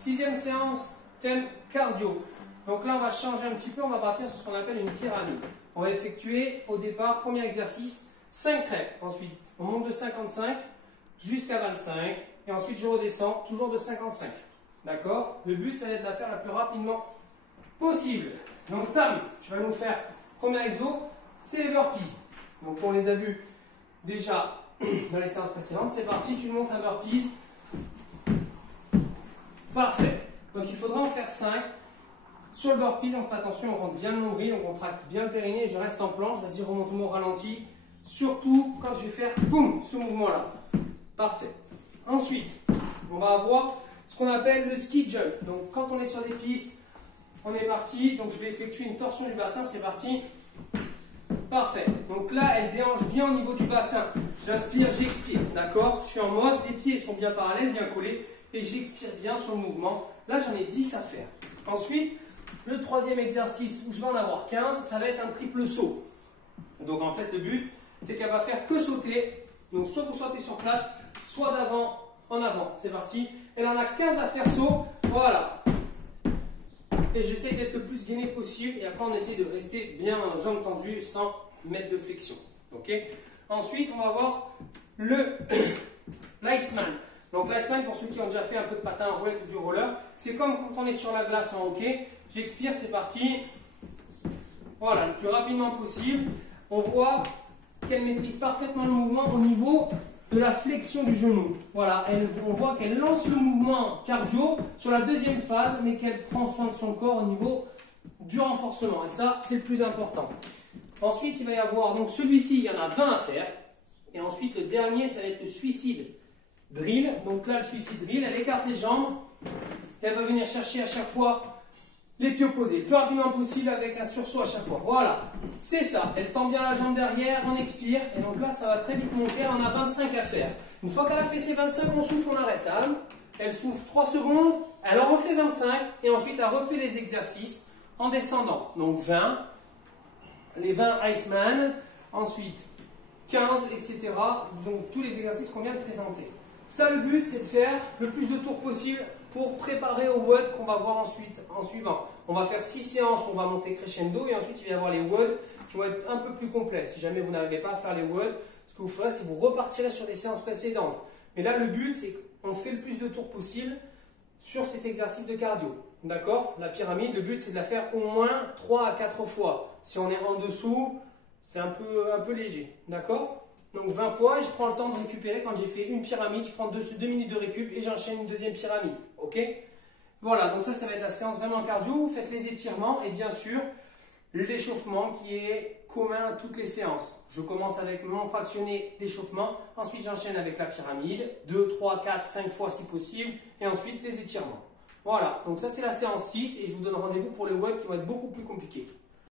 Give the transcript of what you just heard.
Sixième séance, thème cardio. Donc là, on va changer un petit peu, on va partir sur ce qu'on appelle une pyramide. On va effectuer au départ, premier exercice, 5 reps. Ensuite, on monte de 55 jusqu'à 25. Et ensuite, je redescends, toujours de 55. D'accord? Le but, ça va être de la faire la plus rapidement possible. Donc, Tam, tu vas nous faire, premier exo, c'est les burpees. Donc, on les a vus déjà dans les séances précédentes. C'est parti, tu montes un burpees. Parfait. Donc, il faudra en faire 5. Sur le burpees, on fait attention, on rentre bien le nombril, on contracte bien le périnée. Je reste en planche, vas-y, remonte-moi au ralenti. Surtout quand je vais faire, boum, ce mouvement-là. Parfait. Ensuite, on va avoir ce qu'on appelle le ski jump. Donc, quand on est sur des pistes, on est parti. Donc, je vais effectuer une torsion du bassin. C'est parti. Parfait. Donc là, elle déhanche bien au niveau du bassin. J'inspire, j'expire. D'accord? Je suis en mode, les pieds sont bien parallèles, bien collés. Et j'expire bien sur le mouvement. Là, j'en ai 10 à faire. Ensuite, le troisième exercice où je vais en avoir 15, ça va être un triple saut. Donc, en fait, le but, c'est qu'elle va faire que sauter. Donc, soit vous sautez sur place, soit d'avant en avant. C'est parti. Elle en a 15 à faire saut. Voilà. Et j'essaie d'être le plus gainé possible. Et après, on essaie de rester bien jambes tendues sans mettre de flexion. Ok. Ensuite, on va voir le l'Iceman. Donc l'Iceman, pour ceux qui ont déjà fait un peu de patin en roulette ou du roller, c'est comme quand on est sur la glace en hockey. J'expire, c'est parti. Voilà, le plus rapidement possible. On voit qu'elle maîtrise parfaitement le mouvement au niveau de la flexion du genou. Voilà, on voit qu'elle lance le mouvement cardio sur la deuxième phase, mais qu'elle prend soin de son corps au niveau du renforcement. Et ça, c'est le plus important. Ensuite, il va y avoir, donc celui-ci, il y en a 20 à faire. Et ensuite, le dernier, ça va être le suicide drill. Donc là, le suicide drill, elle écarte les jambes. Et elle va venir chercher à chaque fois les pieds opposés, le plus rapidement possible avec un sursaut à chaque fois. Voilà, c'est ça. Elle tend bien la jambe derrière, on expire. Et donc là, ça va très vite monter. On a 25 à faire. Une fois qu'elle a fait ses 25, on souffle, on arrête. Elle souffle 3 secondes, elle en refait 25. Et ensuite, elle refait les exercices en descendant. Donc 20, les 20 Iceman. Ensuite, 15, etc. Donc tous les exercices qu'on vient de présenter. Ça, le but, c'est de faire le plus de tours possible pour préparer au WOD qu'on va voir ensuite en suivant. On va faire 6 séances, on va monter crescendo et ensuite il va y avoir les WOD qui vont être un peu plus complets. Si jamais vous n'arrivez pas à faire les WOD, ce que vous ferez, c'est que vous repartirez sur des séances précédentes. Mais là, le but, c'est qu'on fait le plus de tours possible sur cet exercice de cardio. D'accord? La pyramide, le but, c'est de la faire au moins 3 à 4 fois. Si on est en dessous, c'est un peu léger. D'accord? Donc 20 fois et je prends le temps de récupérer. Quand j'ai fait une pyramide, je prends 2 minutes de récup et j'enchaîne une deuxième pyramide. Ok? Voilà, donc ça va être la séance vraiment cardio. Vous faites les étirements et bien sûr l'échauffement qui est commun à toutes les séances. Je commence avec mon fractionné d'échauffement. Ensuite, j'enchaîne avec la pyramide. 2, 3, 4, 5 fois si possible. Et ensuite les étirements. Voilà, donc ça c'est la séance 6 et je vous donne rendez-vous pour les WOD qui vont être beaucoup plus compliqués.